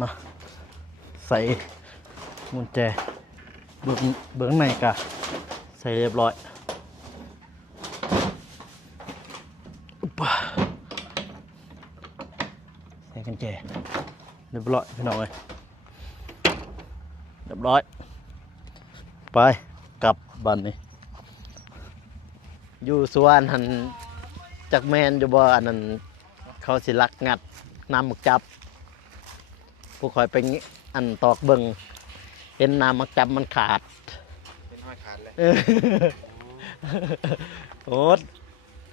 มาใส่กุญแจเบื้องในกะใส่เรียบร้อยอุ๊บใส่กุญแจเรียบร้อยพี่น้องเลยเรียบร้อยไปกลับบ้านนี่อยู่สวนหันจักแมนอยู่บ่อันนั้นเขาสิลักงัดน้ำหมึกจับพวกคอยไปอันตอกเบิงเห็นน้ำหมึกจับมันขาดเป็นห้อยขาดเลยโอ๊ต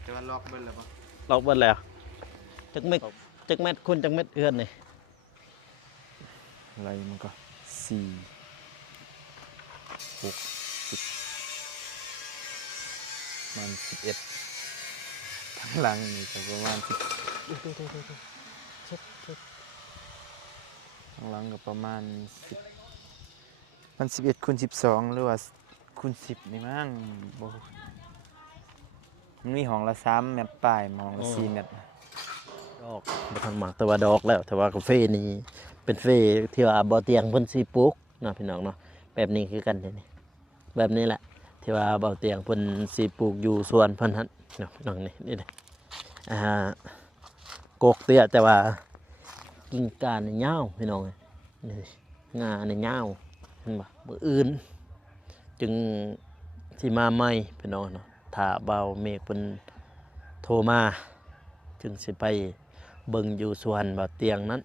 จะว่าล็อกเบิ้ลหรือเปล่าล็อกเบิดแล้วจักเม็ดคุณจักเม็ดเอื้อนนี่อะไรมันก็4 6 10มัน11ทั้งหลังนี่ก็ประมาณ10ทั้งหลังก็ประมาณ10มัน11 คูณ 12หรือว่าคูณ 10นี่มั้งบ่มันมีห้องละ3 เมตรปลายห้องละ4 เมตรดอกบ่ทันหมากแต่ว่าดอกแล้วแต่ว่ากาแฟนี่เป็นเฟที่ว่าบ่เตียงเพิ่นสิปลูกเนาะพี่น้องเนาะแบบนี้คือกันเด้นี่แบบนี้แหละที่ว่าเบาเตียงเพิ่นสิปลูกอยู่สวนเพิ่นหั่นเนาะพี่น้องนี่เด้กกเตี้ยแต่ว่ากิ่งก้านนี่ยาวพี่น้องนี่งานี่ยาวเห็นบ่มื้ออื่นจึงสิมาใหม่พี่น้องเนาะถ้าเบาเมฆเพิ่นโทรมาจึงสิไปเบิ่งอยู่สวนเบาเตียงนั้น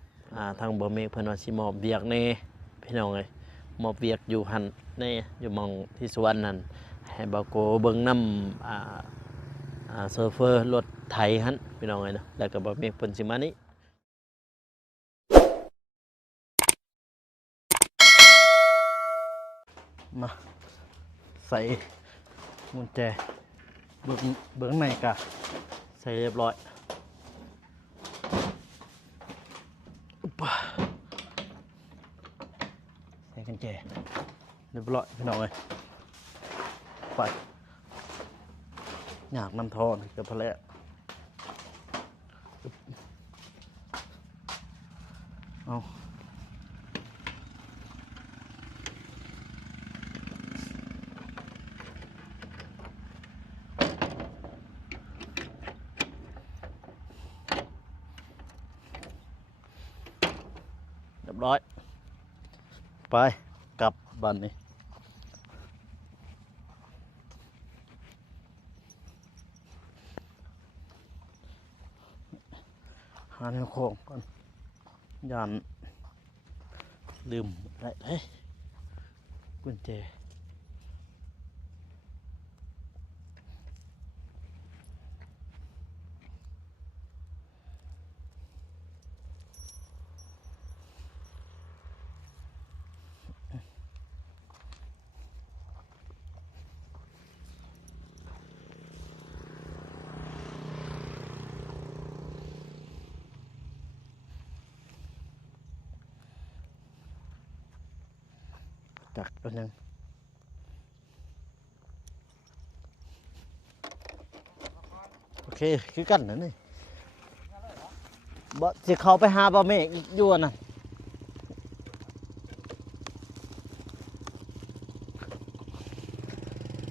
ทางบ่เมฆเพิ่นว่าสิมอบเวียกแน่พี่น้องเอ้ยมอบเวียกอยู่หั่นแน่อยู่หม่องที่สวนนั่นให้เบาโกเบิ่งนำโซเฟอร์รถไถหั่นพี่น้องเอ้ยเนาะแล้วก็บ่เมฆเพิ่นสิมานี่มาใส่กุญแจเบื้องในกะใส่เรียบร้อยอุ๊บใส่กุญแจเรียบร้อยพี่น้องเลยไปอยากนำทอนกับพะเลเอาเรียบร้อยไปกลับบ้านนี้หาแนวโค้งก่อนยันลืมอะไรเฮ้ยกุญแจจักตัวนึงโอเคคือกันนะนี่บ่สิเขาไปหาบ่เมฆอีกอยู่น่ะ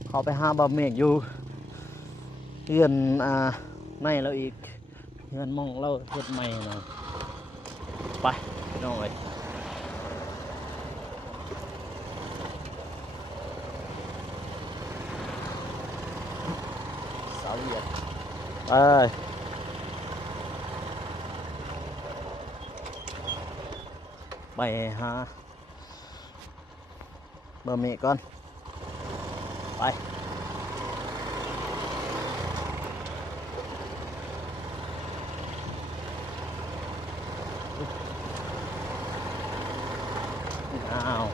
เขาไปหาบ่เมฆอยู่เฮือนในเราอีกเฮือนมองเราเฮ็ดใหม่นะไปพี่น้องเอ้ยสาวเหยียดไปหาบะหมี่ก่อนไปอ้าว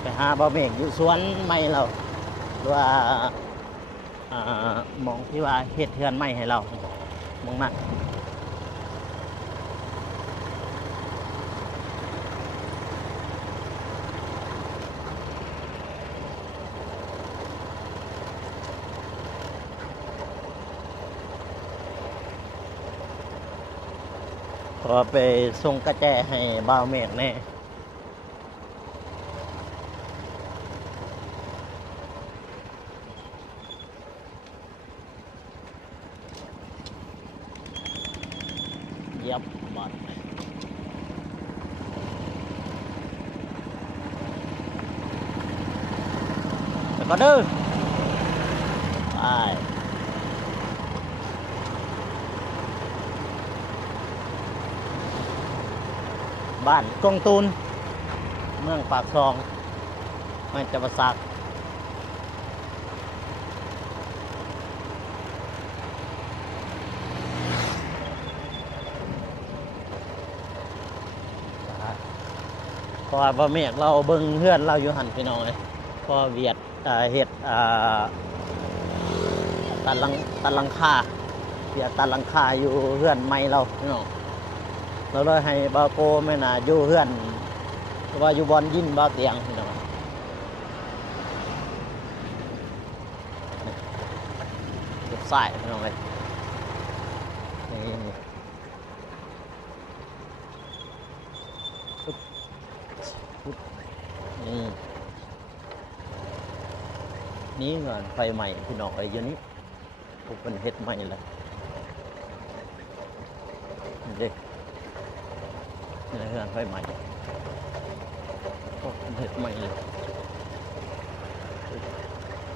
ไปหาบะหมี่อยู่สวนไม่เราว่า มองที่ว่าเฮ็ดเทือนใหม่ให้เรามองนั้นพอไปส่งกระแจให้บ่าวเมฆแน่ยับบัดแล้วก็ดื้อไปบ้านกงตูนเมืองปากซองไม่จะประสักเพราะว่าบ่เมฆเราเบิ่งเฮือนเราอยู่หันพี่น้องเลยพอเวียดเฮ็ดตัดหลังคาเวียดตัดหลังคาอยู่เฮือนใหม่เราพี่น้องเราเลยให้บาโกไม่น่าอยู่เฮือนเพราะว่าอยู่บอนยินบ่เตียงพี่น้องเก็บสายพี่น้องเลยนี่นี่ก่อนไฟใหม่พี่น้องเอ้ยเดี๋ยวนี้พวกมันเฮ็ดใหม่แล้วนี่เด้นี่เฮือนไฟใหม่พวกมันเฮ็ดใหม่เลย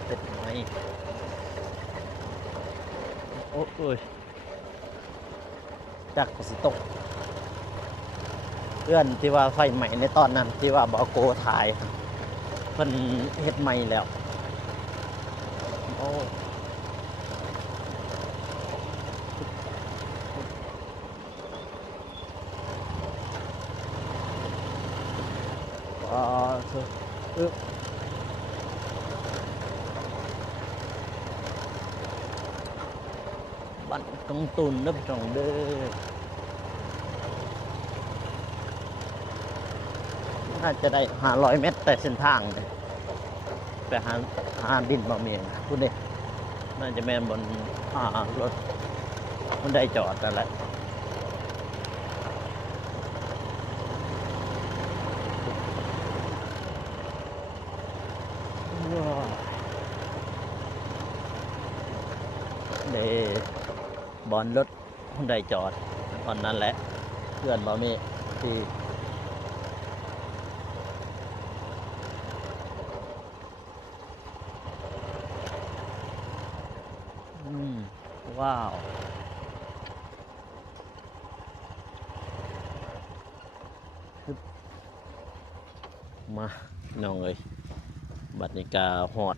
เฮ็ดใหม่โอ้ยจักก็สิตกเพื่อนที่ว่าไฟใหม่ในตอนนั้นที่ว่าบอโกถ่ายมันเฮ็ดใหม่แล้วโอ้บ้านกงตุนนับสองเด้อน่าจะได้500 เมตรแต่เส้นทางเลยไปหาดินบะเมียงพูดดิน่าจะแม่นบนรถมันได้จอดแต่ละเดบอลรถมันได้จอดตอนนั้นแหละเพื่อนบะเมียที่ว้าวมาน้องเอ้ยบัดนี้กาหอด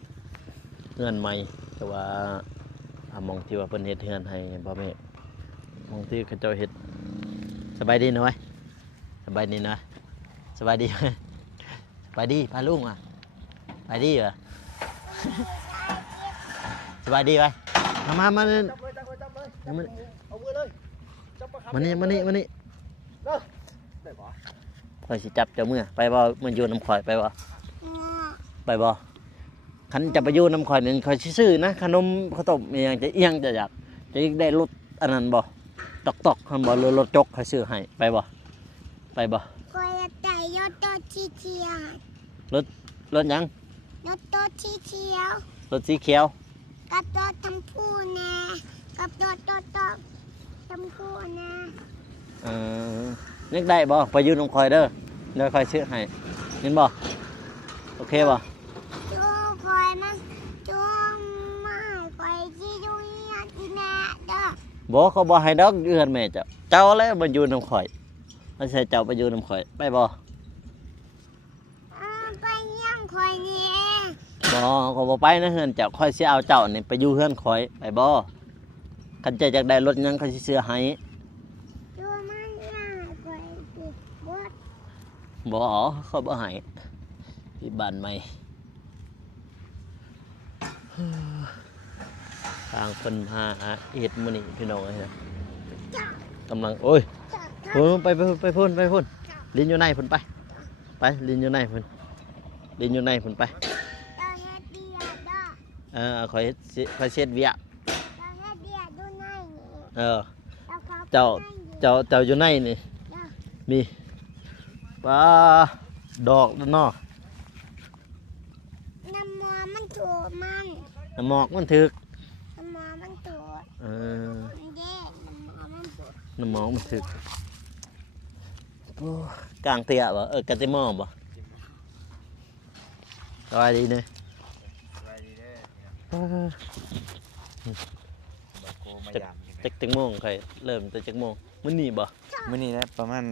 เฮือนใหม่แต่ว่ามองที่ว่าเพิ่นเฮ็ดเฮือนให้บ่แม่มองที่เขาเจ้าเฮ็ดสบายดีหน่อยสบายดีหน่อยสบายดีสบายดีพาลุงอ่ะสบายดีเหรอ สบายดีไปมาเลยเอามือเลยมานี่คอยสิจับเจ้าเมื่อไปบ่มันอยู่น้ำข่อยไปบ่คันจะไปอยู่น้ำข่อยนึงคอยซื้อนะขนมข้าวต้มอีหยังจะอยากจะได้รถอันนั้นบ่ตอกคันบ่รถจกคอยซื้อให้ไปบ่คอยแต่ยอดตัวสีเขียวรถหยังยอดตัวสีเขียวรถสีเขียวกับตัวชมพูนะกับตัวชมพูนะนึกได้บ่ไปอยู่น้ำข่อยเด้อเดี๋ยวคอยซื้อให้เห็นบ่โอเคบ่จูคอยมันจูไม่คอยที่ดูนี่ที่แม่เด้อบ่เขาบ่ให้ดอกเอื้อนแม่เจ้าแล้วมาอยู่น้ำข่อยไม่ใช่เจ้าไปอยู่น้ำข่อยไปบ่ไปยังคอยนี่บ่เขาบ่ไปนะเฮือนเจ้าค่อยสิเอาเจ้านี่ไปอยู่เฮือนข่อยไปบ่คันเจ้าอยากได้รถหยังเขาสิซื้อให้จูมันน่าคอยติดบดบ่เขาบ่ให้ที่บ้านใหม่ ทางเพิ่นหาเฮ็ดมื้อนี้พี่น้องเอ้ย จับ กำลังโอ้ย จับ พุ่นไปพุ่นลินอยู่ในพุ่นไปลินอยู่ในพุ่นลินอยู่ในพุ่นไป เราเฮ็ดเดียดด้อ คอยเช็ดเวียก เราเฮ็ดเดียดดูในนี่ เออ เราขอ เจ้า ไปในนี่ เจ้าอยู่ในนี่ ด้อ มีปลาดอกแล้วเนาะ น้ำมันมันถูกมัน น้ำหมอกมันถึก น้ำมันถูก เออ มันเด้น้ำมันถูก น้ำหมอกมันถึกโอ้กลางเตี้ยบ่กะติหมอบ่สบายดีเด้อ สบายดีเด้อ เออ บักโกมายาม จักโมงใครเริ่มแต่จักโมงมื้อนี้บ่ มื้อนี้นะประมาณ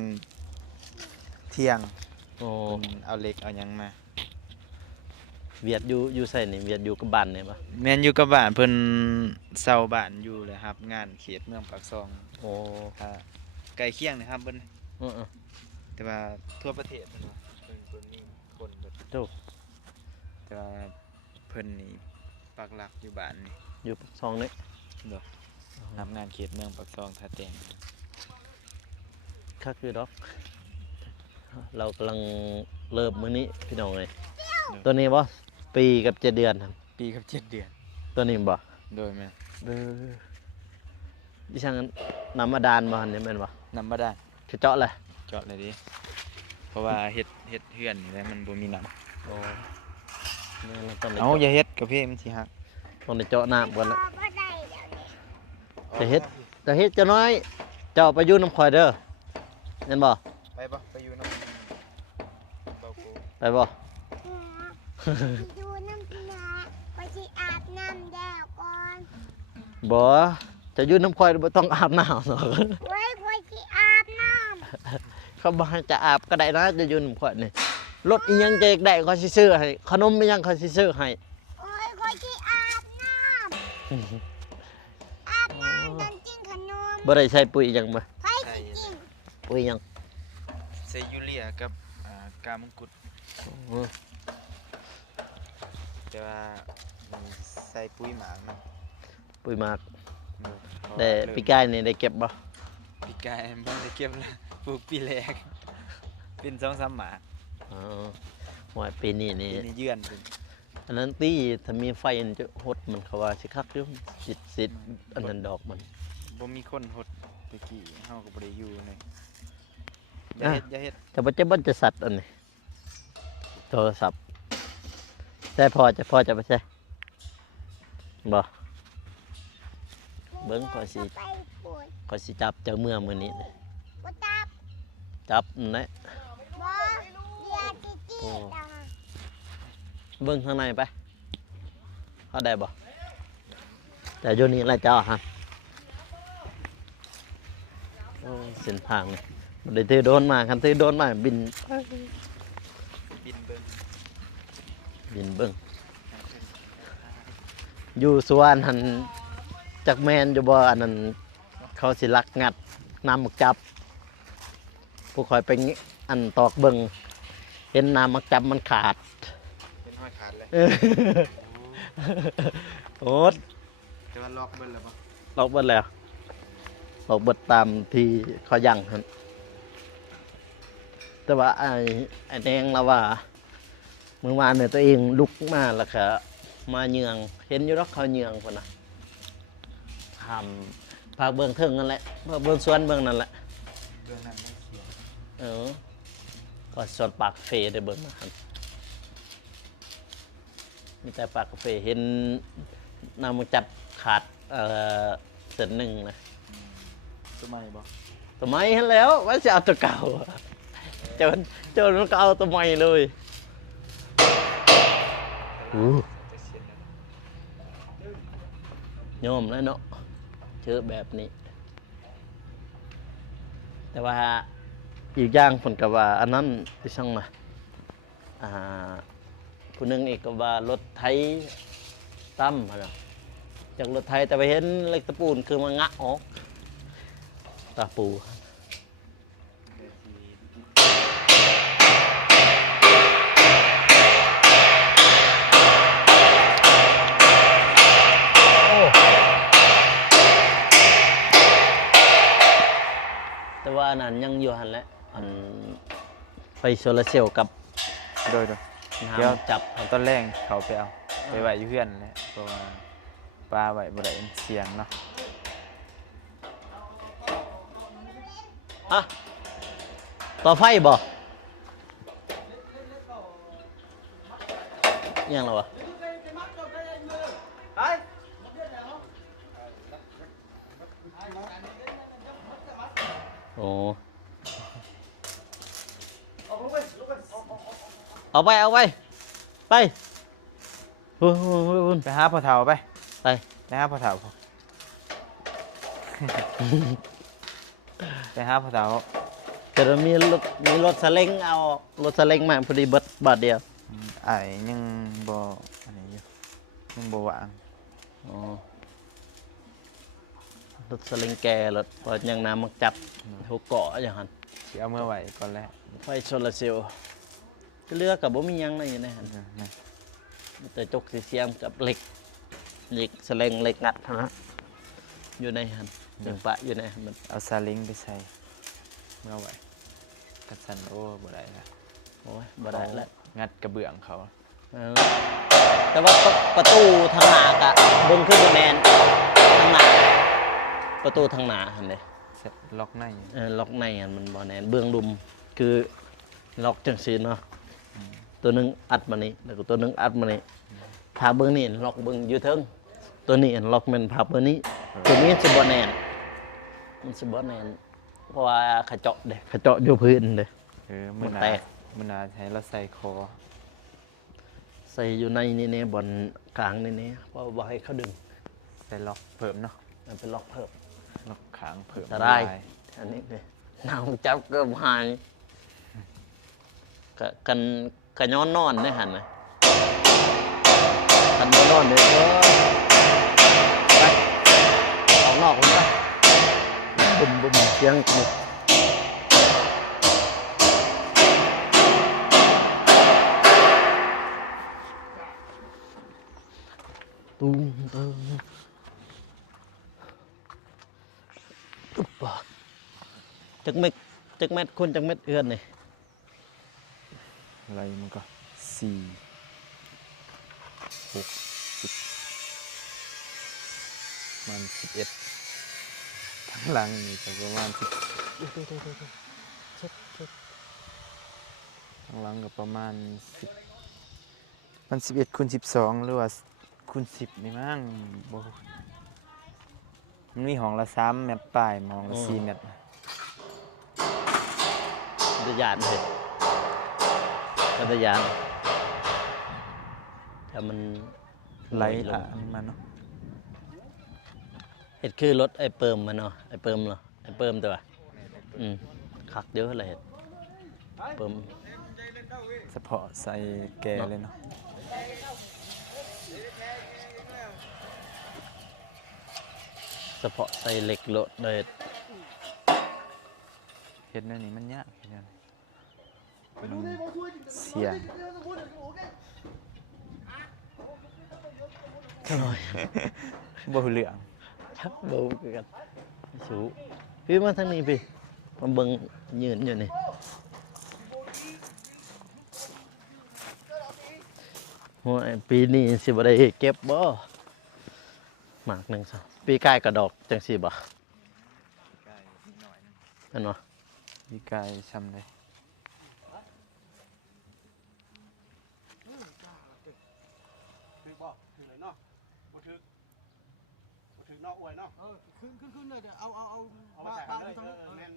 เที่ยง โอ้ เพิ่นเอาเหล็กเอาหยังมา เวียดอยู่ไสนี่เวียดอยู่กับบ้านนี่บ่ แม่นอยู่กับบ้านเพิ่นเซาบ้านอยู่เลยครับ งานเขตเมืองปากซอง โอ้ ใกล้เคียงนะครับเพิ่น เออ แต่ว่าทั่วประเทศเพิ่นว่าเพิ่นมีคนเบิด โจ้ แต่ว่าเพิ่นนี่ปักหลักอยู่บ้านนี่ อยู่ปากซองนี่ ทำงานเขตเมืองปากซองท่าแตง คักอยู่ดอกเรากำลังเริ่มมื้อนี้พี่น้องเอ้ยตัวนี้บ่ปีกับ7 เดือนครับ ปีกับ7 เดือน ตัวนี้บ่ โดยแม่น ดิฉันนำมาดานบ่หั่นนี่แม่นบ่ นำบ่ได้ คือเจาะเลย เจาะเลยดิเพราะว่าเฮ็ดเฮือนนี่แหละมันบ่มีน้ำ โอ้นี่เราต้องได้ เอาอย่าเฮ็ดกับพี่มันสิหัก ต้องได้เจาะน้ำก่อนละ บ่ได้เดี๋ยวนี้ จะเฮ็ดจะน้อย เจ้าไปอยู่น้ำข่อยเด้อแม่นบ่ ไปบ่ไปอยู่น้ำเบากู ไปบ่ ไปดูน้ำเนื้อไปสิอาบน้ำแล้วก่อน บ่จะอยู่น้ำข่อยบ่ต้องอาบน้ำหรอก ไว้ไปสิอาบน้ เขาบอกให้จะอาบก็ได้นะจะอยู่น้ำข่อยนี่รถอีหยังจะได้เขาสิซื้อให้ขนมอีหยังเขาสิซื้อให้ ำโอ้ยไปสิอาบน้ำอาบน้ำตอนกินขนม บ่ได้ใช้ปุ๋ยอีหยังบ่ ไปสิกิน ปุ๋ยหยัง ใส่ยูเรียกับกามงกุฎ เออ แต่ว่ามันใส่ปุ๋ยหมากมัน ปุ๋ยหมาก เพราะว่า แต่ เริ่ม ปีกายนี่ได้เก็บบ่ ปีกายบ่ได้เก็บแล้วปลูกปีแรกเป็น2-3หมาก อ๋อว่าปีนี้นี่ ปีนี้เยือนเป็น อันนั้นตีถ้ามีไฟมันจะหดมันเขาว่าสิคักอยู่สิอันนั้นดอกมัน บ่มีคนหดตะกี้เฮาก็บ่ได้อยู่เลยอ อ่ะ ย่าเฮ็ด แต่ว่าจะบ่จะสัตว์อันนี้โทรศัพท์แต่พอจะไปใช่บ่เบิ่งขอยสิ ไปปวด ขอยสิจับเจ้าเมื่อมื้อนี้เลย บ่จับ จับนั่นแหละ บ่เดี๋ยวจิจี้จัง เบิ่งข้างในไปเข้าได้บ่แต่อยู่นี่แหละเจ้าฮะโอ้ยเส้นทางนี่บ่ได้ถือโดรนมาคันถือโดรนมาบิน บินเบิ่ง บินเบิ่งอยู่สวนหันจักแมนอยู่บ่อันนั้นเขาสิลักงัดน้ำมักจับผู้คอยไปงิอันตอกเบิ่งเห็นน้ำมักจับมันขาด เป็นห้อยขาดเลย เออโอ๊ต แต่ว่าล็อกเบิ่แล้วบ่ เราเบิดแล้วเราเบิดตามที่เขายั่งครับแต่ว่าไอ้แดงเราว่าเมื่อวานเนี่ยตัวเองลุกมาแล้วก็มาเยืองเห็นอยู่รักเขาเยืองคนน่ะทำภาคเบื้องเทิงนั่นแหละภาคเบื้องสวนเบื้องนั่นแหละ เรื่องนั้นไม่เขียน เออก็สวนปากเฟได้เบิ่งมาครับมีแต่ปากกาแฟเห็นน้ำมันจับขาดเส้นหนึ่งนะ สมัยบ่ ตัวใหม่เห็นแล้วว่าจะเอาตัวเก่าเจ้ามันก็เอาตัวใหม่เลยอู้ จะเขียนแล้ว โยมแล้วเนาะเจอแบบนี้ แต่ว่าอีกอย่างผลกับว่าอันนั้นที่ช่างมาผู้หนึงอีกก็ว่ารถไถตั้มเหรอจากรถไถแต่ไปเห็นเหล็กตะปูนคือมันงะออกตะปู เดี๋ยวสิ โอ้ อันนั้นยังอยู่หั่นแหละอันไฟโซลาร์เซลล์กับ โดย น้ เดี๋ยว ำจับ เอาต้นแรงเขาไปเอาไปไว้อยู่เพื่อนแหละเพราะว่าปลาไว้บ่ได้เสียงเนาะ อะต่อไฟบ่ยังแล้ววะโอ้เอาไปไปหุ่น ไปหาพ่อเฒ่าไป ไป ไปหาพ่อเฒ่า ไปหาพ่อเฒ่า แต่เรามีรถสเล้งเอารถสเล้งมาพอดีเบิดบาทเดียว อ้ายยังบ่อันนี้อยู่ยังบ่ว่าง อ๋อรถสเล้งแกรถพอยังน้ำมักจับหัวเกาะอย่างนั้น สิเอามื่อไว้ก่อนแล้ว ไฟโซลาร์เซลล์ก็เลือกกับบ่มีหยังในอยู่ในหัน นะ มีแต่จกสีเสียมกับเหล็กสเล้งเหล็กงัดเท่านั้นอยู่ในหันยังปะอยู่ในหันมัน เอาซาเล้งไปใส่เมื่อไว้กระสันโอ้บ่ได้ละ โอ้ยบ่ได้แล้ว งัดกระเบื้องเขา แต่ว่าประตูทางหน้ากะเบิ่งขึ้นแมนทางหน้าประตูทางหน้าหันเด้ เสร็จล็อกใน ล็อกในหันมันบ่แน่นเบื้องดุมคือล็อกจังซี่เนาะตัวหนึงอัดมานี่แล้วก็ตัวหนึงอัดมานี่ถ้าเบื้องนี้ล็อกเบื้องอยู่เทิงตัวนี้ล็อกแม่นพับเบื้องนี้ตัวนี้สิบ่แน่นมันสิบ่แน่นเพราะว่าเขาเจาะเด้เขาเจาะอยู่พื้นเด้ มื้อห มัน น้า แตก มื้อหน้าให้เราใส่คอ ใส่อยู่ในนี่เนี่ยบนกลางนี่เนี่ยเพราะว่าให้เขาดึง ใส่ล็อกเพิ่มเนาะ มันเป็นล็อกเพิ่ม ล็อกขางเพิ่ม จะได้อันนี้เลยหนาวจับเกือบหายกันย้อนนอนได้หันไหมกันย้อนนอนเลยไปออกนอกเลยไปบุ่มเสียงนี่ตุ้มอุ๊บปะจักเม็ดคนจักเม็ดเอื้อนนี่ อะไรมันก็4 6 10มัน11ทั้งหลังนี่ก็ประมาณ10ทั้งหลังก็ประมาณ10มัน11คูณ12หรือว่าคูณ10นี่มั้งบ่มันมีห้องละ3เมตรปลายมองละ4เมตร จักรยานเลยจักรยานแต่มัน ไหลผ่านมาเนาะ เห็ดคือรถไอ้เปิมมันเนาะไอ้เปิมเหรอไอ้เปิมตัวคักเยอะเลยเห็ดเปิม เฉพาะใส่แกเลยเนาะ เฉพาะใส่เหล็กโลดเลย เฮ็ดแนวนี้มันยากเฮ็ดแนวนี้มันเสี่ยง อร่อย บ่รู้เรื่อง ครับเบากันสูพี่มาทางนี้พี่มาเบิ่งยืนอยู่นี่โอ้ยปีนี้สิบ่ได้เก็บบ่หมากหนึ่งซะปีกายกระดอกจังสิบ่เห็นบ่ มีกายช้ำเลย ถือบ่ถือเลยเนาะบ่ถือเนาะอวยเนาะขึ้นเลยเดี๋ยวเอามาใส่เลยแม่น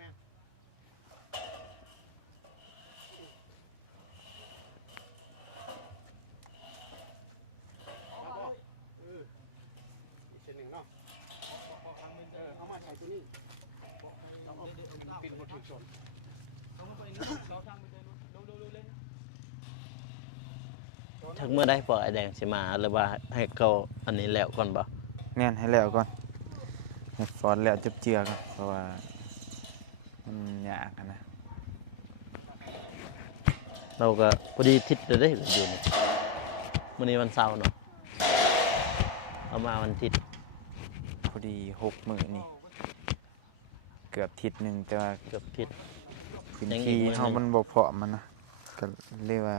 เอาบ่อีกเส้นหนึ่งเนาะเอามาใส่ตัวนี้เอาปิดบ่ถือส่วน ถึงเมื่อได้ปล่อยไอ้แดงสิมาหรือว่าให้เขาอันนี้แล้วก่อนบ่ แม่นให้แล้วก่อนให้ฟอนแล้วจับเจือก่อนเพราะว่ามันยากอะนะ เราก็พอดีทิศจะได้อยู่นี่มื้อนี้วันเสาร์เนาะเอามาวันอาทิตย์ พอดี6 มื้อนี่ เกือบทิศหนึงแต่ว่า เกือบทิศ พื้น ยังอี ที่ กมื้อหนึ่ง เฮามันบ่พร้อมมันนะก็เรียกว่า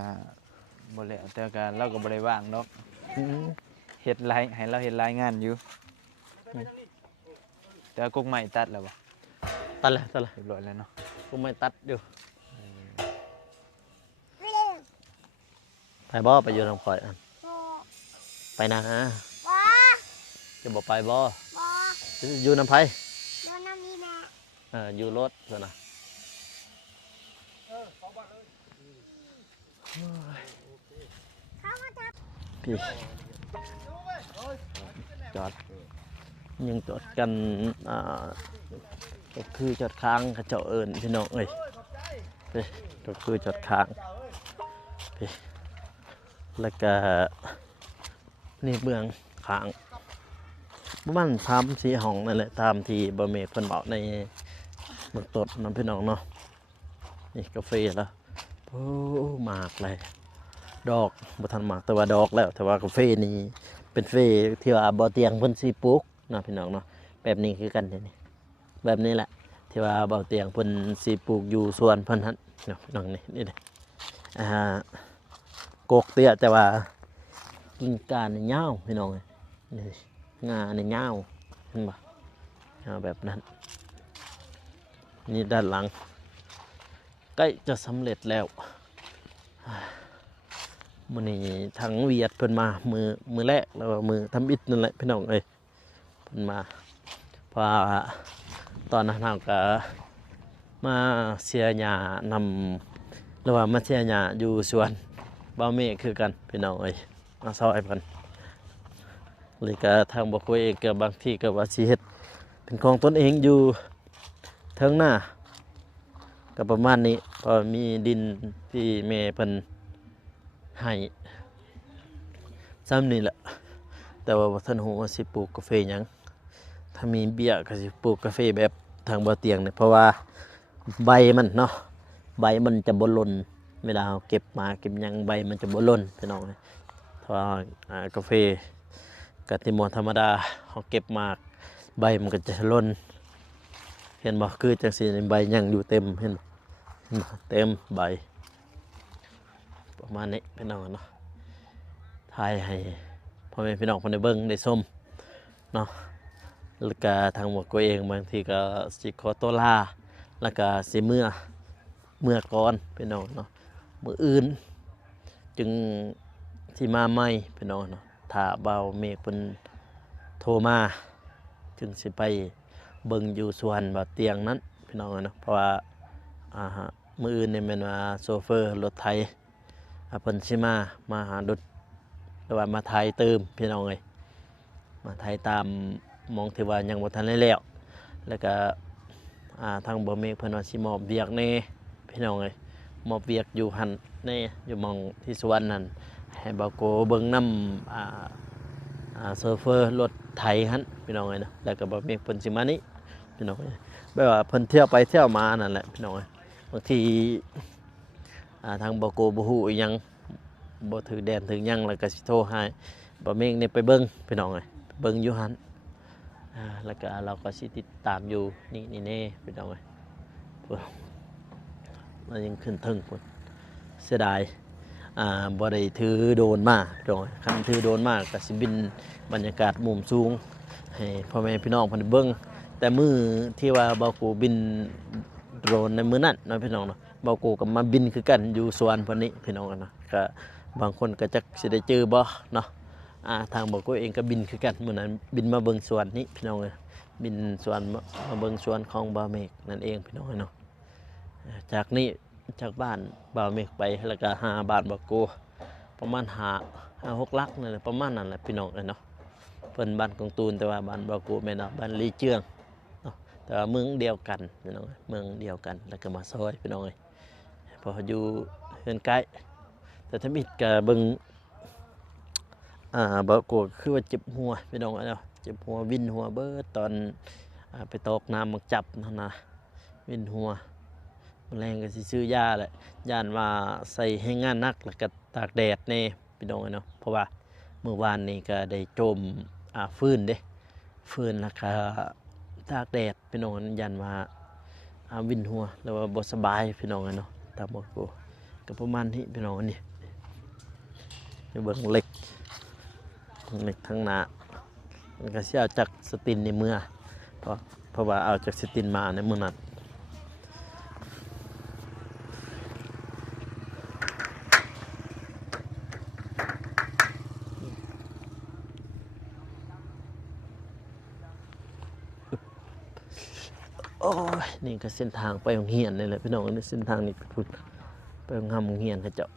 บ่แล้วแต่ก็เราก็บ่ได้ว่างดอก อืม เฮ็ดรายให้เราเฮ็ดรายงานอยู่แต่ว่ากกไม้ตัดแล้วบ่ ตัดเลย เรียบร้อยแล้วเนาะ กูไม่ตัดอยู่ เรื่อง ไปบ่ไปอยู่ทางข่อยอัน โบ ไปนะฮะ บอ จะบ่ไปบ่ บอ อยู่น้ำไผ โดนน้ำมีแม่ อยู่รถเถอะนะ เขามาจับ พี่จอดยังจอดกันก็คือจอดค้างเขาเจ้าเอิญพี่น้องเอ้ยพี่ก็คือจอดค้างพี่แล้วก็นี่เบื้องค้างประมาณ3-4ห้องนั่นแหละตามที่บะเมฆเพิ่นบอกในเบื้องต้นน้ำพี่น้องเนาะนี่กาแฟแล้วโอ้มากเลย ดอกบ่ทันหมากแต่ว่าดอกแล้วแต่ว่ากาแฟนี่เป็นเฟที่ว่าบ่เตียงเพิ่นสิปลูกนะพี่น้องเนาะแบบนี้คือกันเด้นี่แบบนี้แหละที่ว่าบ่เตียงเพิ่นสิปลูกอยู่สวนเพิ่นหั่นเนาะพี่น้องนี่เด้กกเตี้ยแต่ว่ากิ่งก้านนี่ยาวพี่น้องนี่งานี่ยาวเห็นบ่แบบนั้นนี่ด้านหลังใกล้จะสำเร็จแล้ว มื้อนี้ทางเวียดเพิ่นมามือแรกแล้วก็มือทำอิฐนั่นแหละพี่น้องเอ้ยเพิ่นมาเพราะว่าตอนนั้นเราก็มาเสียหญ้านำหรือว่ามาเสียหญ้าอยู่สวนบ่าวเมฆคือกันพี่น้องเอ้ยมาซอยเพิ่นเลยก็ทางบ่คุยเองก็บางทีก็ว่าสิเฮ็ดเป็นของตนเองอยู่เทิงหน้าก็ประมาณนี้เพราะมีดินที่แม่เพิ่นให้ซ้ำนี่แหละแต่ว่าบ่ทันฮู้ว่าสิปลูกกาแฟหยังถ้ามีเบี้ยก็สิปลูกกาแฟแบบทางบ่อเตียงเนี่ยเพราะว่าใบมันเนาะใบมันจะบ่หล่นเวลาเราเก็บมาเก็บหยังใบมันจะบ่หล่นพี่น้องเพราะว่ากาแฟกะติมอนธรรมดาเราเก็บมาใบมันก็จะหล่นเห็นบ่คือจังซี่ใบยังอยู่เต็มเห็นบ่เต็มใบประมาณนี้พี่น้องเนาะถ่ายให้พ่อแม่พี่น้องเพิ่นได้เบิ่งได้ชมเนาะแล้วก็ทางหมวดก็เองบางทีก็สิขอตัวลาแล้วก็สิเมื่อก่อนพี่น้องเนาะมื้ออื่นจึงสิมาใหม่พี่น้องเนาะถ้าเบาเมฆเพิ่นโทรมาจึงสิไปเบิ่งอยู่สวนบ่เตียงนั้นพี่น้องเนาะเพราะว่ามื้ออื่นนี่แม่นว่าโซเฟอร์รถไถเพิ่นสิมาหารถหรือว่ามาไทยเติมพี่น้องเอ้ยมาไทยตามมองที่ว่ายังบ่ทันได้แล้วแล้วก็ทางบ่เมฆเพิ่นว่าสิมอบเวียกแน่พี่น้องเอ้ยมอบเวียกอยู่หั่นแน่อยู่หม่องที่สวนนั่นให้บ่าวโกเบิ่งนำโซเฟอร์รถไถหั่นพี่น้องเอ้ยนะแล้วก็บ่เมฆเพิ่นสิมานี่พี่น้องเอ้ยแบบว่าเพิ่นเที่ยวไปเที่ยวมานั่นแหละพี่น้องเอ้ยบางทีทางบ่าวโกบ่ฮู้อีหยังบ่ถือแดนถึงหยังแล้วก็สิโทรให้บ่เมฆนี่ไปเบิ่งพี่น้องเอ้ยเบิ่งอยู่หั่นแล้วก็เราก็สิติดตามอยู่นี่แน่พี่น้องเอ้ยมันยังขึ้นถึงพุ่นเสียดายบ่ได้ถือโดรนมาพี่น้องเอ้ยคันถือโดรนมาก็สิบินบรรยากาศมุมสูงให้พ่อแม่พี่น้องเพิ่นได้เบิ่งแต่มื้อที่ว่าบ่าวกูบินโดรนในมื้อนั้นเนาะพี่น้องเนาะบ่าวกูก็มาบินคือกันอยู่สวนเพิ่นนี้พี่น้องเนาะก็บางคนก็จักสิได้เจอบ่เนาะทางบอกเองก็บินคือกันมื้อนั้นบินมาเบิ่งสวนนี้พี่น้องเอ้ยบินสวนมาเบิ่งสวนของบ่าวเมฆนั่นเองพี่น้องเนาะจากนี้จากบ้านบ่าวเมฆไปแล้วก็หาบ้านบ่าวโกประมาณ5-6 ลักนั่นแหละประมาณนั้นแหละพี่น้องเอ้ยเนาะเพิ่นบ้านกองตูนแต่ว่าบ้านบ่าวโกแม่นเนาะบ้านลีเจืองเนาะแต่ว่าเมืองเดียวกันพี่น้องเมืองเดียวกันแล้วก็มาซอยพี่น้องเอ้ยพออยู่เฮือนใกล้แต่ถ้ามิดก็เบิ่งบ่าวโกคือว่าเจ็บหัวพี่น้องเนาะเจ็บหัววินหัวเบิดตอนไปตกน้ำมักจับนั่นนะวินหัวแรงก็สิซื้อยาแหละย่านว่าใส่ให้งานหนักแล้วก็ตากแดดแน่พี่น้องเนาะเพราะว่าเมื่อวานนี้ก็ได้จมฟืนเด้ฟืนแล้วก็ตากแดดพี่น้องยันว่า วินหัวแล้วว่าบ่สบายพี่น้องเนาะตามบอกกูก็ประมาณนี้พี่น้องนี่เบิ่งเหล็กทั้งหน้ามันก็สิเอาจากสตินในเมื่อเพราะว่าเอาจากสตินมาในมื้อนั้นโอ้ยนี่ก็เส้นทางไปโรงเรียนนี่แหละพี่น้องนี่เส้นทางนี้พูดไปโรงเรียนเขาเจ้า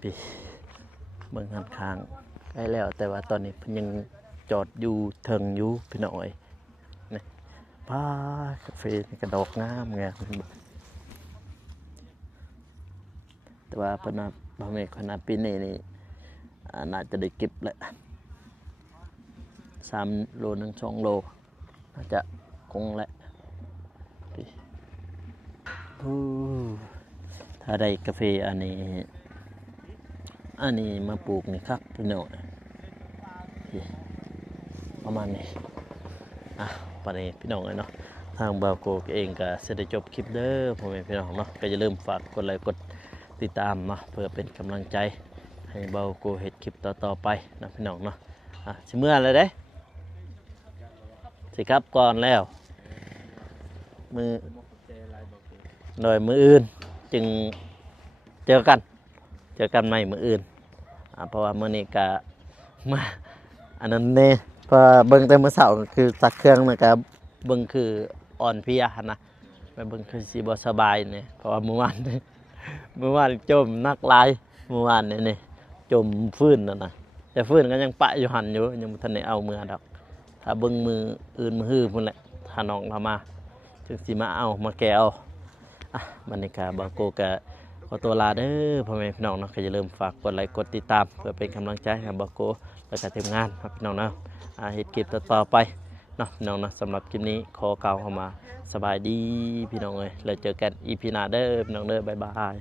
พี่เบิ่งหันข้างใกล้แล้วแต่ว่าตอนนี้เพิ่นยังจอดอยู่เทิงอยู่พี่น้องเอ้ยนี่ป้ากาแฟนี่ก็ดอกงามไงแต่ว่าเพิ่นน่ะบ่แม่นขนาดปีนี้นี่น่าจะได้เก็บแหละ3 โลถึง 2 โลน่าจะคงแหละถ้าได้กาแฟอันนี้มาปลูกนี่ครับพี่น้องประมาณนี้ประมาณนี้พี่น้องเลยเนาะทางบาวโกเองก็จะได้จบคลิปเด้อพ่อแม่พี่น้องเนาะก็อย่าลืมฝากกดไลค์กดติดตามเนาะเพื่อเป็นกำลังใจให้บาวโกเฮ็ดคลิปต่อไปนะพี่น้องเนาะสิเมื่อเลยเด้สิครับก่อนแล้วมือหน่อยมืออื่นจึงเจอกันใหม่มืออื่นเพราะว่ามื้อนี้ก็มาอันนั้นเน่พอเบิ่งแต่มื้อเช้าก็คือสักเครื่องมันก็เบิ่งคืออ่อนเพลียหั่นนะไปเบิ่งคือสิบ่สบายนี่เพราะว่าเมื่อวานจมนักหลายเมื่อวานนี่จมฟื้นนั่นน่ะแต่ฟื้นก็ยังปะอยู่หั่นอยู่ยังบ่ทันได้เอามือดอกถ้าเบิ่งมืออื่นมือฮื้อพุ่นแหละถ้าน้องเรามาจึงสิมาเอามาแกะเอาบรรยากาศบาโกก็ขอตัวลาเด้อพ่อแม่พี่น้องเนาะก็อย่าลืมฝากกดไลค์กดติดตามเพื่อเป็นกำลังใจให้บาโกและก็ทีมงานครับพี่น้องเนาะเฮ็ดคลิปต่อไปเนาะพี่น้องเนาะสำหรับคลิปนี้ขอกล่าวเข้ามาสบายดีพี่น้องเอ้ยแล้วเจอกัน EP หน้าเด้อพี่น้องเด้อบ๊ายบาย